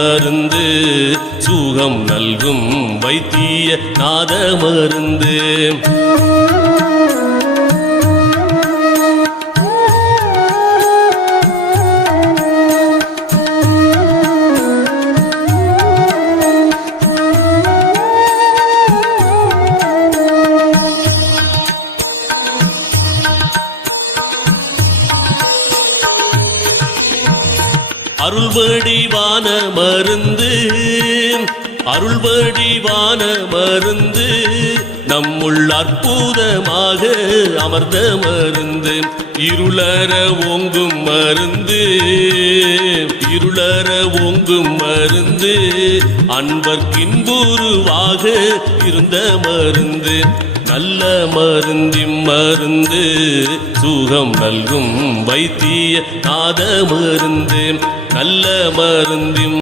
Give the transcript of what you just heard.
மருந்து சுகம் நல்கும் வைத்திய நாத மருந்து. அருள்வடிவான மருந்து, அருள்வடிவான மருந்து, நம்முள் அற்புதமாக அமர்ந்த மருந்து. இருளற ஓங்கும் மருந்து, இருளற ஓங்கும் மருந்து, அன்பர்க்கின்புருவாக இருந்த மருந்து. நல்ல மருந்திம் மருந்து சுகம் நல்கும் வைத்திய நாத மருந்து. நல்ல மருந்திம்